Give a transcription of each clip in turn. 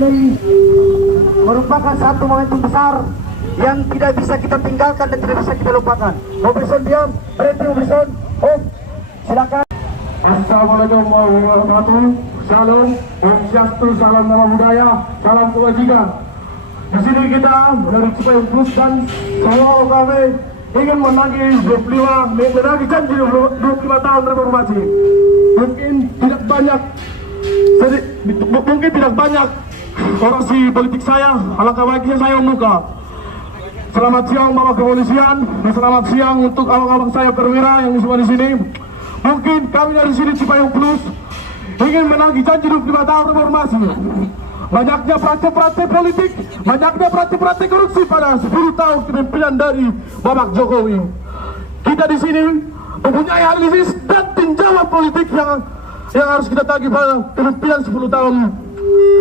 ini merupakan satu momentum besar yang tidak bisa kita tinggalkan dan tidak bisa kita lupakan. Mobilisasi diam, berhenti mobilisasi. Silakan. Assalamualaikum warahmatullahi wabarakatuh. Salam, Om Swastiastu, salam nama budaya, salam kebajikan. Di sini kita dari Cipayung Plus dan seluruh kami ingin menagih 25, menagih janji 25 tahun reformasi. Mungkin tidak banyak orasi politik saya, alangkah baiknya saya membuka. Selamat siang Bapak Kepolisian, dan selamat siang untuk abang-abang saya perwira yang semua di sini. Mungkin kami dari sini Cipayung Plus ingin menagih janji 25 tahun reformasi. Banyaknya praktek-praktek politik, banyaknya praktek-praktek korupsi pada 10 tahun kepemimpinan dari Bapak Jokowi. Kita di sini mempunyai analisis dan tinjauan politik yang harus kita tagih pada kepemimpinan 10 tahun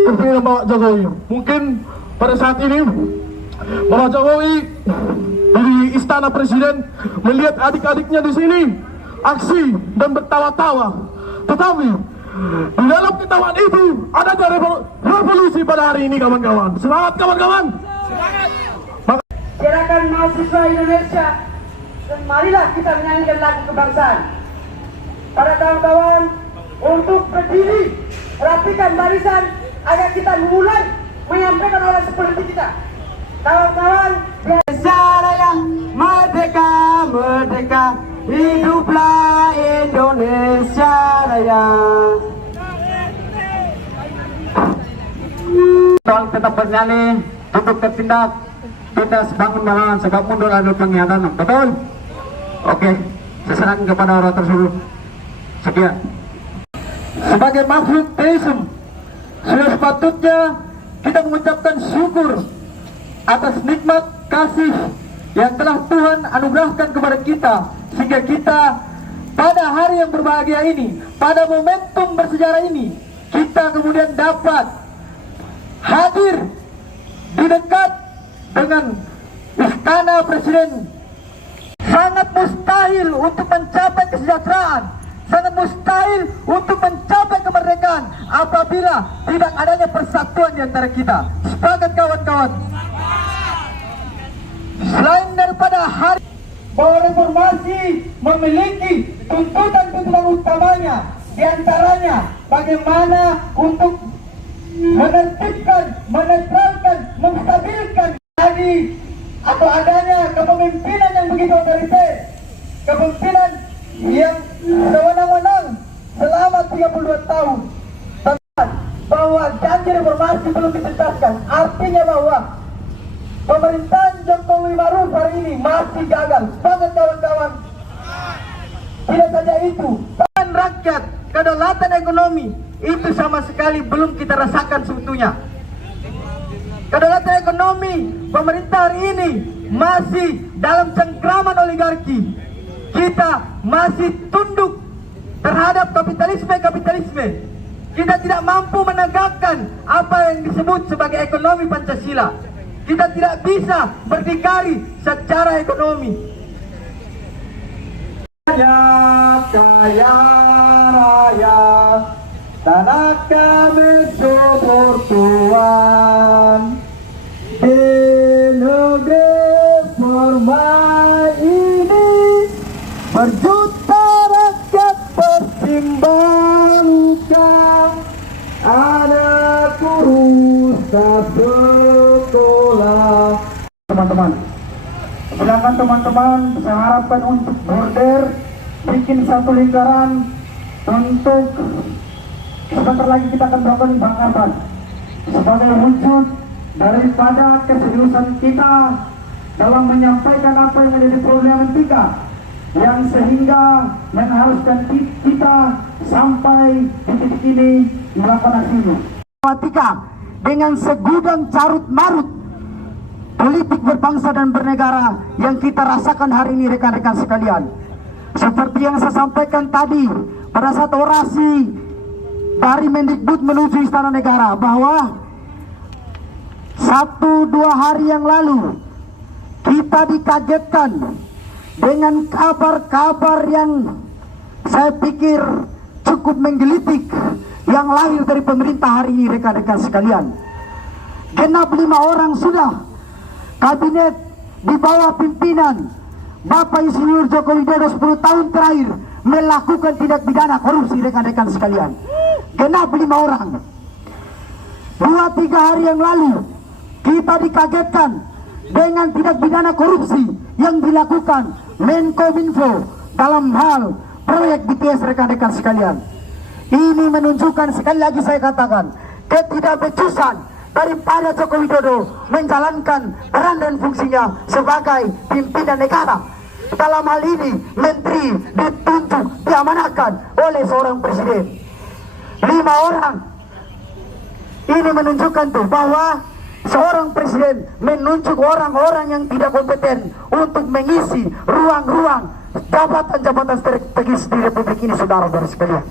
kepemimpinan Bapak Jokowi. Mungkin pada saat ini Bapak Jokowi di Istana Presiden melihat adik-adiknya di sini aksi dan bertawa-tawa, tetapi di dalam ketawaan itu ada revolusi pada hari ini, kawan-kawan. Semangat, kawan-kawan. Gerakan mahasiswa Indonesia, dan marilah kita menyanyikan lagu kebangsaan. Para kawan-kawan, untuk berdiri, rapikan barisan agar kita mulai menyampaikan orasi politik kita. Kawan-kawan, Indonesia Raya, merdeka, merdeka, hiduplah Indonesia Raya. Tolong tetap bernyanyi, tutup tertindak, kita sebangun malangan, sebab mundur adalah pengkhianatan. Betul? Oke, saya serahkan kepada orang tersebut. Sekian. Sebagai makhluk teism, sudah sepatutnya kita mengucapkan syukur atas nikmat kasih yang telah Tuhan anugerahkan kepada kita, sehingga kita pada hari yang berbahagia ini, pada momentum bersejarah ini, kita kemudian dapat hadir di dekat dengan Istana Presiden. Sangat mustahil untuk mencapai kesejahteraan, sangat mustahil untuk mencapai kemerdekaan apabila tidak adanya persatuan di antara kita. Sepakat, kawan-kawan? Selain daripada hari bahwa reformasi memiliki tuntutan-tuntutan utamanya, diantaranya bagaimana untuk menertibkan, menetralkan, menstabilkan tadi atau adanya kepemimpinan yang begitu otoriter, kepemimpinan yang sewenang-wenang selama 32 tahun. Bahwa janji reformasi belum dituntaskan, artinya bahwa pemerintahan Jokowi Maruf hari ini masih gagal. Semangat, kawan-kawan. Tidak saja itu, pangan rakyat, kedaulatan ekonomi itu sama sekali belum kita rasakan sebetulnya. Kedaulatan ekonomi pemerintah hari ini masih dalam cengkraman oligarki. Kita masih tunduk terhadap kapitalisme. Kita tidak mampu menegakkan apa yang disebut sebagai ekonomi Pancasila. Kita tidak bisa berdikari secara ekonomi. Kaya raya, tanah kami subur Tuhan. Di negeri permai ini berjuta rakyat pertimbangkan, anak urusan sekolah. Teman-teman, silakan teman-teman, saya harapkan untuk border bikin satu lingkaran untuk sebentar lagi kita akan melakukan bangkasan sebagai wujud daripada keseriusan kita dalam menyampaikan apa yang menjadi problematika yang sehingga mengharuskan kita sampai di titik ini melakukan aksi ini. Dengan segudang carut marut politik berbangsa dan bernegara yang kita rasakan hari ini, rekan-rekan sekalian. Seperti yang saya sampaikan tadi pada saat orasi dari Mendikbud menuju Istana Negara, bahwa 1-2 hari yang lalu kita dikagetkan dengan kabar-kabar yang saya pikir cukup menggelitik yang lahir dari pemerintah hari ini, rekan-rekan sekalian. genap 5 orang sudah kabinet di bawah pimpinan Bapak Insinyur Joko Widodo 10 tahun terakhir melakukan tindak pidana korupsi, rekan-rekan sekalian. Genap 5 orang. 2-3 hari yang lalu kita dikagetkan dengan tindak pidana korupsi yang dilakukan Menkominfo dalam hal proyek BTS, rekan-rekan sekalian. Ini menunjukkan, sekali lagi saya katakan, ketidakbecusan daripada Joko Widodo menjalankan peran dan fungsinya sebagai pimpinan negara. Dalam hal ini menteri ditunjuk, diamanahkan oleh seorang presiden. 5 orang. Ini menunjukkan tuh bahwa seorang presiden menunjuk orang-orang yang tidak kompeten untuk mengisi ruang-ruang jabatan-jabatan strategis di Republik ini, saudara-saudara sekalian.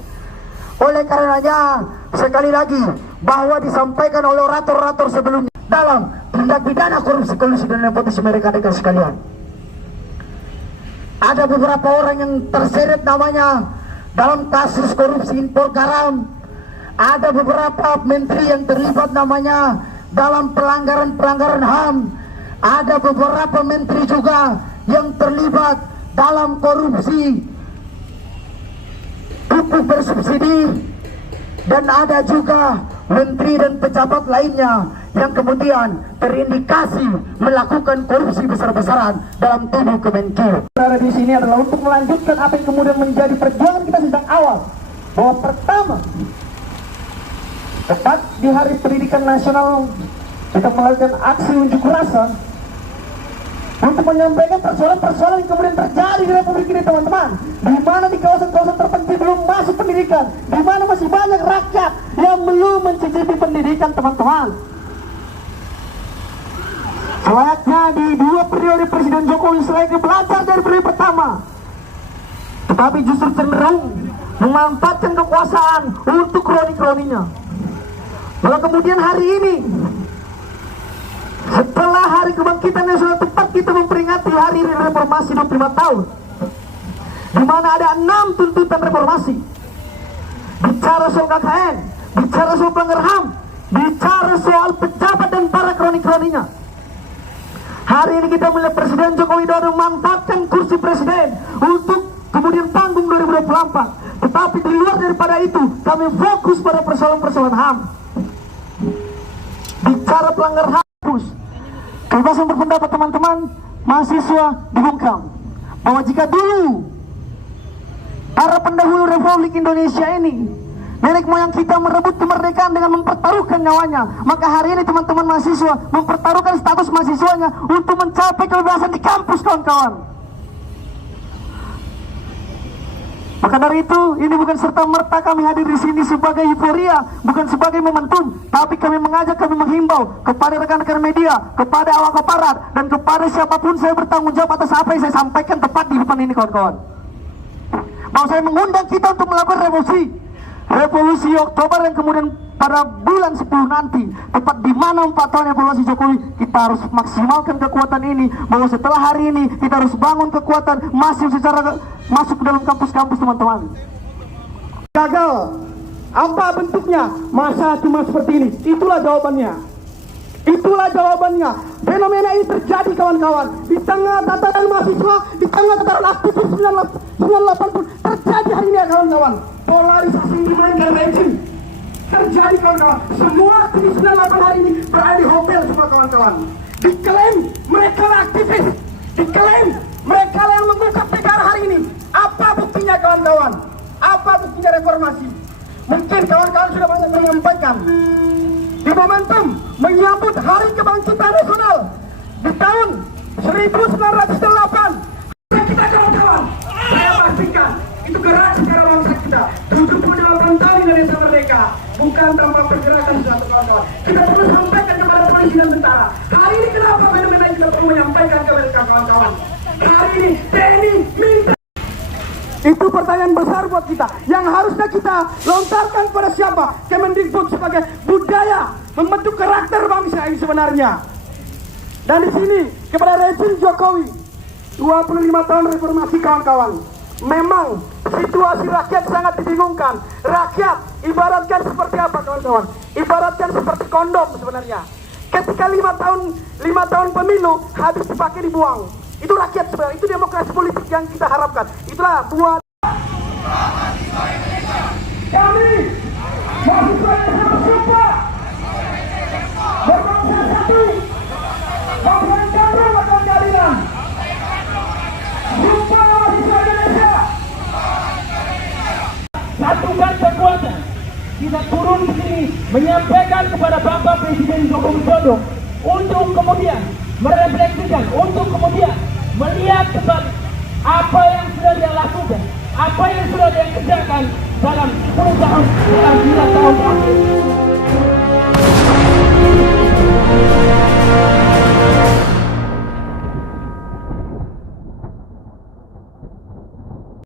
Oleh karenanya, sekali lagi, bahwa disampaikan oleh orator-orator sebelumnya dalam tindak pidana korupsi, kolusi dan nepotisme, rekan-rekan sekalian. Ada beberapa orang yang terseret namanya dalam kasus korupsi impor garam. Ada beberapa menteri yang terlibat namanya dalam pelanggaran-pelanggaran HAM. Ada beberapa menteri juga yang terlibat dalam korupsi pupuk bersubsidi, dan ada juga menteri dan pejabat lainnya yang kemudian terindikasi melakukan korupsi besar-besaran dalam tubuh Kemenkeu. Saudara, di sini adalah untuk melanjutkan apa yang kemudian menjadi perjuangan kita sejak awal, bahwa pertama, tepat di Hari Pendidikan Nasional kita melakukan aksi unjuk rasa untuk menyampaikan persoalan-persoalan yang kemudian terjadi di Republik ini, teman-teman. Di mana di kawasan-kawasan terpencil belum masuk pendidikan, di mana masih banyak rakyat yang belum mencicipi pendidikan, teman-teman. Selayaknya di 2 periode Presiden Jokowi, selayaknya belajar dari periode pertama, tetapi justru cenderung memanfaatkan kekuasaan untuk kroni-kroninya. Lalu kemudian hari ini, setelah Hari Kebangkitan Nasional, tepat kita memperingati Hari Reformasi 25 tahun, di mana ada 6 tuntutan reformasi. Bicara soal KKN, bicara soal pelanggar HAM, bicara soal pejabat dan para kroni-kroninya. Hari ini kita melihat Presiden Joko Widodo memanfaatkan kursi presiden untuk kemudian panggung 2024. Tetapi di luar daripada itu, kami fokus pada persoalan-persoalan HAM. Bicara pelanggar HAM, kebebasan berpendapat, teman-teman, mahasiswa dibungkam. Bahwa jika dulu para pendahulu Republik Indonesia ini, nenek moyang kita merebut kemerdekaan dengan mempertaruhkan nyawanya, maka hari ini teman-teman mahasiswa mempertaruhkan status mahasiswanya untuk mencapai kebebasan di kampus, kawan-kawan. Maka dari itu, ini bukan serta-merta kami hadir di sini sebagai euforia, bukan sebagai momentum, tapi kami mengajak, kami menghimbau kepada rekan-rekan media, kepada awak aparat, dan kepada siapapun saya bertanggung jawab atas apa yang saya sampaikan tepat di depan ini, kawan-kawan. Bahwa saya mengundang kita untuk melakukan revolusi Oktober yang kemudian pada bulan 10 nanti, tepat di mana 4 tahun evaluasi Jokowi, kita harus maksimalkan kekuatan ini. Bahwa setelah hari ini kita harus bangun kekuatan masif secara masuk ke dalam kampus-kampus, teman-teman. Gagal, apa bentuknya? Masa cuma seperti ini. Itulah jawabannya. Itulah jawabannya. Fenomena ini terjadi, kawan-kawan, di tengah tataran mahasiswa, di tengah tataran aktivis 98 pun terjadi hari ini, kawan-kawan. Polarisasi dimainkan rejim terjadi, kawan-kawan. Semua aktivis 98 hari ini berada di hotel, semua kawan-kawan. Diklaim mereka lah aktivis, diklaim mereka lah yang mengungkap negara hari ini. Apa buktinya, kawan-kawan? Apa buktinya reformasi? Mungkin kawan-kawan sudah banyak menyampaikan di momentum menyambut Hari Kebangkitan Nasional di tahun 1908. Kita, kawan-kawan, saya pastikan itu gerak secara bangsa kita. 78 tahun Indonesia merdeka bukan tanpa pergerakan satu, kawan-kawan. Kita perlu sampaikan kepada polisi dan tentara. Hari ini kenapa fenomena kita perlu menyampaikan ke mereka, kawan-kawan? Hari ini TNI minta. Itu pertanyaan besar buat kita, yang harusnya kita lontarkan pada siapa? Kemendikbud sebagai budaya membentuk karakter bangsa ini sebenarnya. Dan di sini kepada rezim Jokowi, 25 tahun reformasi, kawan-kawan. Memang situasi rakyat sangat dibingungkan. Rakyat ibaratkan seperti apa, kawan-kawan? Ibaratkan seperti kondom sebenarnya. Ketika 5 tahun pemilu habis dipakai dibuang. Itu rakyat sebenarnya, itu demokrasi politik yang kita harapkan. Itulah buat kami mahasiswa yang bersumpah berbangsa satu, memperjuangkan keadilan keadilan. Sumpah mahasiswa Indonesia. Satukan kekuatan. Kita turun di sini menyampaikan kepada Bapak Presiden Joko Widodo untuk kemudian merefleksikan, untuk kemudian melihat kembali apa yang sudah dia lakukan, apa yang sudah dia kerjakan dalam 10 tahun, dalam 9 tahun terakhir.